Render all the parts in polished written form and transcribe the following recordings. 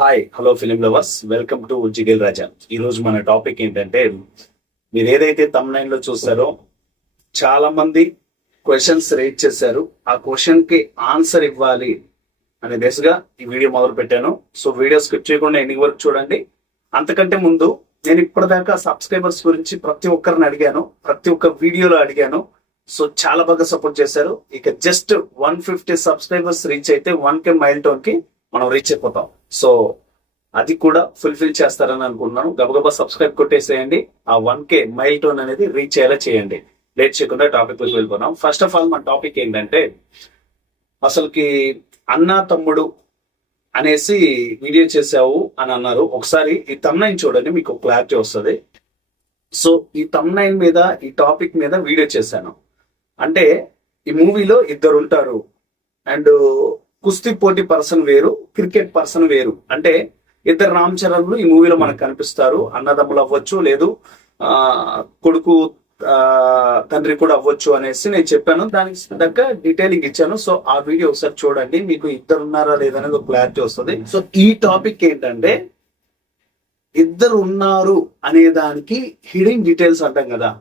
Hi hello film lovers, welcome to Jigil Raja. ఈ రోజు మన టాపిక్ ఏంటంటే, మీరు ఏదైతే తమ్నైన్ లో చూసారో చాలా మంది క్వశ్చన్స్ రేట్ చేశారు. ఆ క్వశ్చన్ కి ఆన్సర్ ఇవ్వాలి అనే దిశగా ఈ వీడియో మొదలు పెట్టాను. సో వీడియో స్కిప్ చేయకుండా ఎండింగ్ వరకు చూడండి. అంతకంటే ముందు నేను ఇప్పటిదాకా సబ్స్క్రైబర్స్ గురించి ప్రతి ఒక్కరిని అడిగాను, ప్రతి ఒక్క వీడియోలో అడిగాను. సో చాలా బాగా సపోర్ట్ చేశారు. ఇక జస్ట్ 150 సబ్స్క్రైబర్స్ రీచ్ అయితే 1K మైల్ టోన్ కి మనం రీచ్ అయిపోతాం. సో అది కూడా ఫుల్ఫిల్ చేస్తారని అనుకుంటున్నాను. గబగబా సబ్స్క్రైబ్ కొట్టేసేయండి. ఆ 1K మైల్ టోన్ అనేది రీచ్ అయ్యేలా చేయండి. లేట్ చేయకుండా టాపిక్ లోకి వెళ్ళిపోదాం. ఫస్ట్ ఆఫ్ ఆల్ మన టాపిక్ ఏంటంటే, అసలుకి అన్నా తమ్ముడు అనేసి వీడియో చేసావు అని అన్నారు. ఒకసారి ఈ తమ్నైన్ చూడండి, మీకు క్లారిటీ వస్తుంది. సో ఈ తమ్నైన్ మీద, ఈ టాపిక్ మీద వీడియో చేశాను. అంటే ఈ మూవీలో ఇద్దరు ఉంటారు, అండ్ కుస్తీ పోటీ పర్సన్ వేరు, క్రికెట్ పర్సన్ వేరు. అంటే ఇద్దరు రామ్ చరణ్లు ఈ మూవీలో మనకు కనిపిస్తారు. అన్నదమ్ములు అవ్వచ్చు, లేదు కొడుకు తండ్రి కూడా అవ్వచ్చు అనేసి నేను చెప్పాను. దానికి తగ్గ డీటెయిలింగ్ ఇచ్చాను. సో ఆ వీడియో ఒకసారి చూడండి, మీకు ఇద్దరు ఉన్నారా లేదనేది ఒక క్లారిటీ వస్తుంది. సో ఈ టాపిక్ ఏంటంటే, ఇద్దరు ఉన్నారు అనే దానికి హిడెన్ డీటెయిల్స్ అంటాం కదా.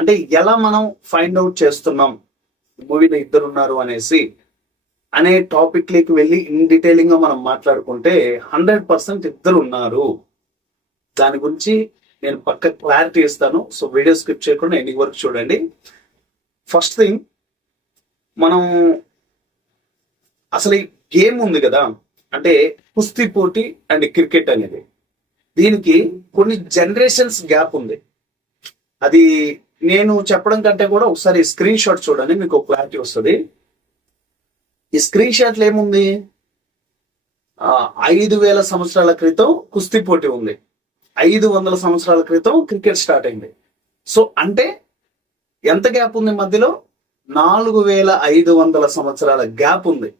అంటే ఎలా మనం ఫైండ్ అవుట్ చేస్తున్నాం మూవీలో ఇద్దరు ఉన్నారు అనేసి అనే టాపిక్ లోకి వెళ్ళి ఇన్ డీటెయిలింగ్ గా మనం మాట్లాడుకుంటే 100% ఇద్దరు ఉన్నారు. దాని గురించి నేను పక్క క్లారిటీ ఇస్తాను. సో వీడియో స్కిప్ చేయకుండా ఎండింగ్ వరకు చూడండి. ఫస్ట్ థింగ్, మనం అసలు ఈ గేమ్ ఉంది కదా, అంటే కుస్తీ పోటీ అండ్ క్రికెట్ అనేది, దీనికి కొన్ని జనరేషన్స్ గ్యాప్ ఉంది. అది నేను చెప్పడం కంటే కూడా ఒకసారి స్క్రీన్ షాట్ చూడండి, మీకు క్లారిటీ వస్తుంది. ఈ స్క్రీన్ షాట్లు ఏముంది, 5,000 సంవత్సరాల క్రితం కుస్తీ పోటీ ఉంది, 500 సంవత్సరాల క్రితం క్రికెట్ స్టార్ట్ అయింది. సో అంటే ఎంత గ్యాప్ ఉంది మధ్యలో? 4,500 సంవత్సరాల గ్యాప్ ఉంది.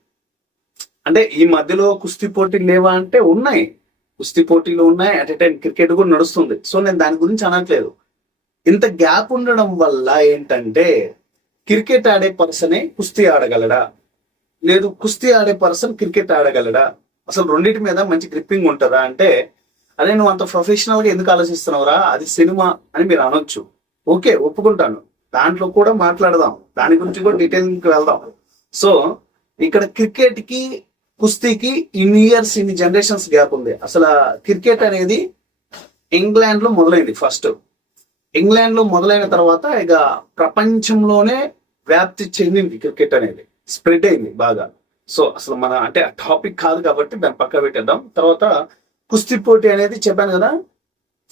అంటే ఈ మధ్యలో కుస్తీ పోటీలు లేవా అంటే ఉన్నాయి, కుస్తీ పోటీలు ఉన్నాయి. అట్ ఎ టైం క్రికెట్ కూడా నడుస్తుంది. సో నేను దాని గురించి అనట్లేదు. ఇంత గ్యాప్ ఉండడం వల్ల ఏంటంటే, క్రికెట్ ఆడే పర్సనే కుస్తీ ఆడగలడా, లేదు కుస్తీ ఆడే పర్సన్ క్రికెట్ ఆడగలడా, అసలు రెండింటి మీద మంచి గ్రిప్పింగ్ ఉంటుందా అంటే, అదే నువ్వు అంత ప్రొఫెషనల్ గా ఎందుకు ఆలోచిస్తున్నావురా, అది సినిమా అని మీరు అనొచ్చు. ఓకే, ఒప్పుకుంటాను. దాంట్లో కూడా మాట్లాడదాం, దాని గురించి కూడా డీటెయిలింగ్ వెళ్దాం. సో ఇక్కడ క్రికెట్ కి కుస్తీకి ఇన్ని ఇయర్స్, ఇన్ని జనరేషన్స్ గ్యాప్ ఉంది. అసలు క్రికెట్ అనేది ఇంగ్లాండ్ లో మొదలైంది. ఫస్ట్ ఇంగ్లాండ్ లో మొదలైన తర్వాత ఇక ప్రపంచంలోనే వ్యాప్తి చెందింది క్రికెట్ అనేది, స్ప్రెడ్ అయింది బాగా. సో అసలు మన అంటే టాపిక్ కాదు కాబట్టి దాన్ని పక్క పెట్టేద్దాం. తర్వాత కుస్తీ పోటీ అనేది చెప్పాను కదా,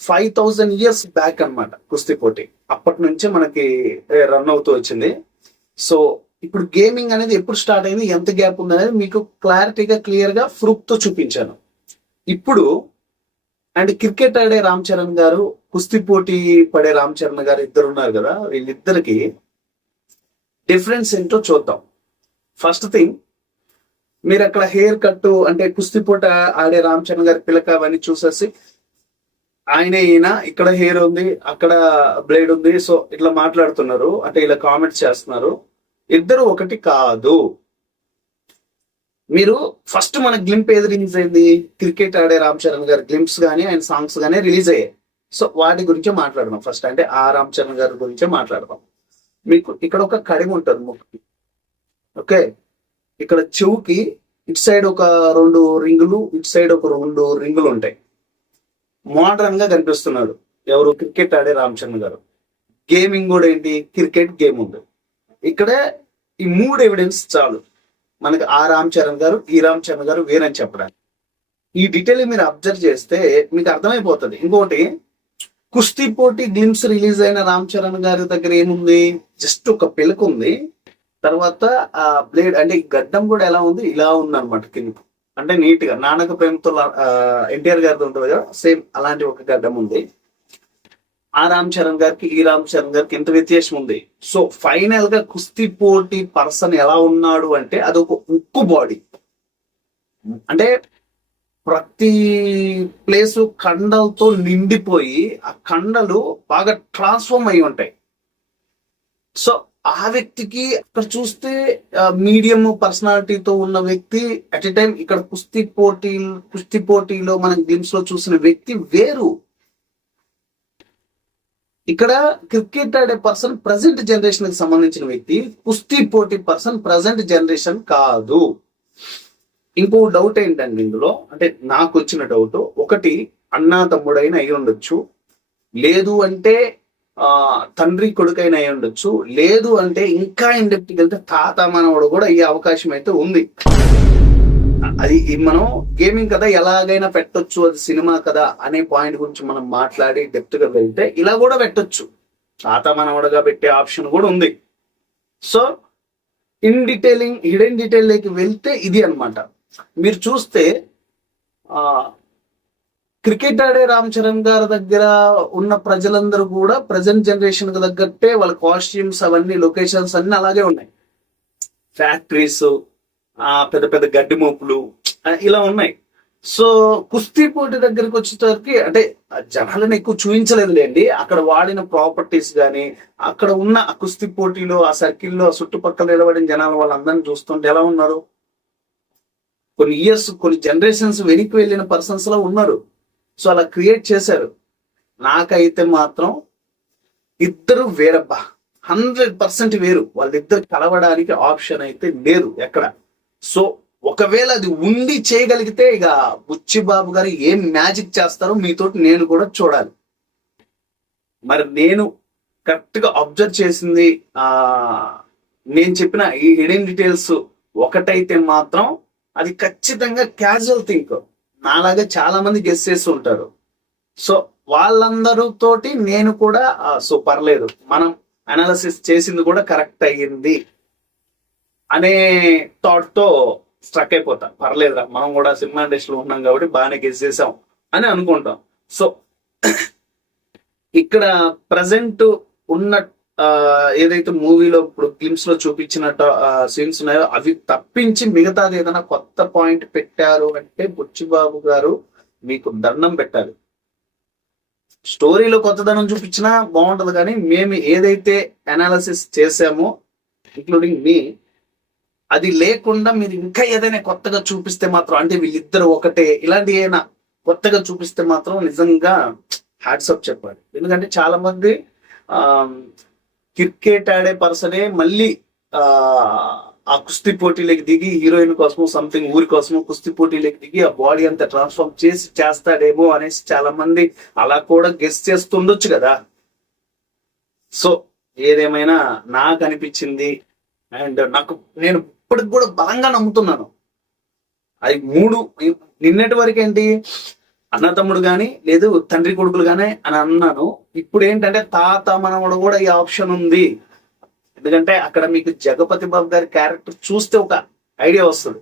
5,000 ఇయర్స్ బ్యాక్ అన్నమాట కుస్తీ పోటీ. అప్పటి నుంచే మనకి రన్ అవుతూ వచ్చింది. సో ఇప్పుడు గేమింగ్ అనేది ఎప్పుడు స్టార్ట్ అయింది, ఎంత గ్యాప్ ఉంది అనేది మీకు క్లారిటీగా, క్లియర్ గా ప్రూఫ్ తో చూపించాను. ఇప్పుడు అండ్ క్రికెట్ ఆడే రామ్ చరణ్ గారు, కుస్తీ పోటీ పడే రామ్ చరణ్ గారు ఇద్దరు ఉన్నారు కదా, వీళ్ళిద్దరికి డిఫరెన్స్ ఏంటో చూద్దాం. ఫస్ట్ థింగ్, మీరు అక్కడ హెయిర్ కట్ అంటే కుస్తీ పోట ఆడే రామ్ చరణ్ గారి పిలక అవన్నీ చూసేసి, ఆయన ఈయన ఇక్కడ హెయిర్ ఉంది, అక్కడ బ్లేడ్ ఉంది, సో ఇట్లా మాట్లాడుతున్నారు, అంటే ఇలా కామెంట్స్ చేస్తున్నారు. ఇద్దరు ఒకటి కాదు. మీరు ఫస్ట్ మన గ్లింప్ ఏది రిలీజ్ అయింది, క్రికెట్ ఆడే రామ్ చరణ్ గారి గ్లింప్స్ కానీ ఆయన సాంగ్స్ కానీ రిలీజ్ అయ్యాయి. సో వాటి గురించే మాట్లాడదాం ఫస్ట్. అంటే ఆ రామ్ చరణ్ గారి గురించే మాట్లాడదాం. మీకు ఇక్కడ ఒక కడిమ ఉంటుంది ముక్కుకి, ఓకే. ఇక్కడ చెవుకి ఇటు సైడ్ ఒక 2 రింగులు, ఇటు సైడ్ ఒక 2 రింగులు ఉంటాయి. మోడర్న్ గా కనిపిస్తున్నాడు ఎవరు, క్రికెట్ ఆడే రామ్ చరణ్ గారు. గేమింగ్ కూడా ఏంటి, క్రికెట్ గేమ్ ఉంది. ఇక్కడ ఈ 3 ఎవిడెన్స్ చాలు మనకి ఆ రామ్ చరణ్ గారు, ఈ రామ్ చరణ్ గారు వేరని చెప్పడానికి. ఈ డీటెయిల్ మీరు అబ్జర్వ్ చేస్తే మీకు అర్థమైపోతుంది. ఇంకోటి, కుస్తీ పోటీ గ్లిమ్స్ రిలీజ్ అయిన రామ్ చరణ్ గారి దగ్గర ఏముంది, జస్ట్ ఒక పిలక ఉంది. తర్వాత ఆ బ్లేడ్ అంటే ఈ గడ్డం కూడా ఎలా ఉంది, ఇలా ఉంది అనమాట కింద. అంటే నీట్ గా నాన్నక ప్రేమతో ఎన్టీఆర్ గారితో ఉంటుంది కదా, సేమ్ అలాంటి ఒక గడ్డం ఉంది. ఆ రామ్ చరణ్ గారికి, ఈ రామ్ చరణ్ గారికి ఎంత వ్యత్యాసం ఉంది. సో ఫైనల్ గా కుస్తీ పోటీ పర్సన్ ఎలా ఉన్నాడు అంటే, అది ఒక ఉక్కు బాడీ. అంటే ప్రతి ప్లేసు కండలతో నిండిపోయి, ఆ కండలు బాగా ట్రాన్స్ఫార్మ్ అయి ఉంటాయి. సో ఆ వ్యక్తికి అక్కడ చూస్తే మీడియం పర్సనాలిటీతో ఉన్న వ్యక్తి అట్ ఎ టైం ఇక్కడ కుస్తీ పోటీలో మనం గేమ్స్ లో చూసిన వ్యక్తి వేరు. ఇక్కడ క్రికెట్ ఆడే పర్సన్ ప్రజెంట్ జనరేషన్ కి సంబంధించిన వ్యక్తి, కుస్తీ పోటీ పర్సన్ ప్రజెంట్ జనరేషన్ కాదు. ఇంకో డౌట్ ఏంటండి ఇందులో, అంటే నాకు వచ్చిన డౌట్, ఒకటి అన్నా తమ్ముడైన అయి ఉండొచ్చు, లేదు అంటే తండ్రి కొడుకైన అయి ఉండొచ్చు, లేదు అంటే ఇంకా ఇండెప్ట్ వెళ్తే తాత మనవడు కూడా అయ్యే అవకాశం అయితే ఉంది. అది మనం గేమింగ్ కదా ఎలాగైనా పెట్టొచ్చు, అది సినిమా కదా అనే పాయింట్ గురించి మనం మాట్లాడి డెప్త్ గా వెళ్తే ఇలా కూడా పెట్టొచ్చు, తాత మనవడగా పెట్టే ఆప్షన్ కూడా ఉంది. సో హిడెన్ డీటెయిల్ లోకి వెళ్తే ఇది అన్నమాట. మీరు చూస్తే క్రికెట్ ఆడే రామ్ చరణ్ గారి దగ్గర ఉన్న ప్రజలందరూ కూడా ప్రజెంట్ జనరేషన్ కి తగ్గట్టే వాళ్ళ కాస్ట్యూమ్స్ అవన్నీ లొకేషన్స్ అన్ని అలాగే ఉన్నాయి. ఫ్యాక్టరీస్, పెద్ద పెద్ద గడ్డి మోపులు ఇలా ఉన్నాయి. సో కుస్తీ పోటీ దగ్గరికి వచ్చేసరికి అంటే జనాలను ఎక్కువ చూపించలేదులేండి, అక్కడ వాడిన ప్రాపర్టీస్ కానీ అక్కడ ఉన్న ఆ కుస్తీ పోటీలో ఆ సర్కిల్లో చుట్టుపక్కల నిలబడిన జనాలు వాళ్ళందరినీ చూస్తుంటే ఎలా ఉన్నారు, కొన్ని ఇయర్స్ కొన్ని జనరేషన్స్ వెనక్కి వెళ్ళిన పర్సన్స్ లో ఉన్నారు. సో అలా క్రియేట్ చేశారు. నాకైతే మాత్రం ఇద్దరు వేరబ్బా, 100% వేరు. వాళ్ళిద్దరు కలవడానికి ఆప్షన్ అయితే లేదు ఎక్కడ. సో ఒకవేళ అది ఉండి చేయగలిగితే ఇక బుచ్చిబాబు గారు ఏం మ్యాజిక్ చేస్తారో మీతోటి నేను కూడా చూడాలి. మరి నేను కరెక్ట్ గా అబ్జర్వ్ చేసింది, నేను చెప్పిన ఈ హిడెన్ డీటెయిల్స్ ఒకటైతే మాత్రం అది ఖచ్చితంగా క్యాజువల్ థింక్. నాలాగా చాలా మంది గెస్ చేస్తూ ఉంటారు. సో వాళ్ళందరితోటి నేను కూడా సో పర్లేదు, మనం అనాలిసిస్ చేసింది కూడా కరెక్ట్ అయ్యింది అనే థాట్ తో స్ట్రక్ అయిపోతా. పర్లేదురా, మనం కూడా సినిమా ఇండస్ట్రీలో ఉన్నాం కాబట్టి బాగానే గెస్ చేసాం అని అనుకుంటాం. సో ఇక్కడ ప్రజెంట్ ఉన్న ఏదైతే మూవీలో ఇప్పుడు గ్లిమ్స్ లో చూపించినట్టు సీన్స్ ఉన్నాయో అవి తప్పించి మిగతాది ఏదైనా కొత్త పాయింట్ పెట్టారు అంటే బుచ్చిబాబు గారు మీకు దండం పెట్టాలి. స్టోరీలో కొత్తదనం చూపించినా బాగుంటది, కానీ మేము ఏదైతే అనాలిసిస్ చేసామో ఇంక్లూడింగ్ మీ, అది లేకుండా మీరు ఇంకా ఏదైనా కొత్తగా చూపిస్తే మాత్రం, అంటే వీళ్ళిద్దరు ఒకటే ఇలాంటి ఏదైనా కొత్తగా చూపిస్తే మాత్రం నిజంగా హ్యాట్సప్ చెప్పాలి. ఎందుకంటే చాలా మంది క్రికెట్ ఆడే పర్సనే మళ్ళీ ఆ కుస్తీ పోటీలకు దిగి హీరోయిన్ కోసము సంథింగ్ ఊరి కోసము కుస్తీ పోటీలకు దిగి ఆ బాడీ అంతా ట్రాన్స్ఫార్మ్ చేస్తాడేమో అనేసి చాలా మంది అలా కూడా గెస్ చేస్తుండొచ్చు కదా. సో ఏదేమైనా నాకు అనిపించింది, అండ్ నేను ఇప్పటికి కూడా బలంగా నమ్ముతున్నాను, అది నిన్నటి వరకు ఏంటి అన్న తమ్ముడు గాని లేదు తండ్రి కొడుకులు గానే అని అన్నాను. ఇప్పుడు ఏంటంటే తాత మనవడు కూడా ఈ ఆప్షన్ ఉంది. ఎందుకంటే అక్కడ మీకు జగపతి బాబు గారి క్యారెక్టర్ చూస్తే ఒక ఐడియా వస్తుంది.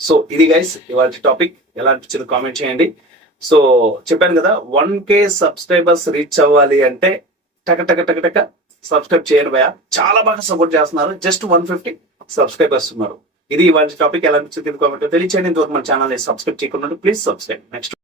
సో ఇది గైస్ ఇవాళ టాపిక్. ఎలా అనిపించింది కామెంట్ చేయండి. సో చెప్పాను కదా 1K సబ్స్క్రైబర్స్ రీచ్ అవ్వాలి అంటే టక సబ్స్క్రైబ్ చేయండి భయ. చాలా బాగా సపోర్ట్ చేస్తున్నారు. జస్ట్ 150 సబ్స్క్రైబర్స్ ఉన్నారు. ఇది ఇవాళ టాపిక్. ఎలా అనిపించింది కామెంట్ తెలియచేయండి. ఇంతవరకు మన ఛానల్ సబ్స్క్రైబ్ చేయకుండా ప్లీజ్ సబ్స్క్రైబ్. నెక్స్ట్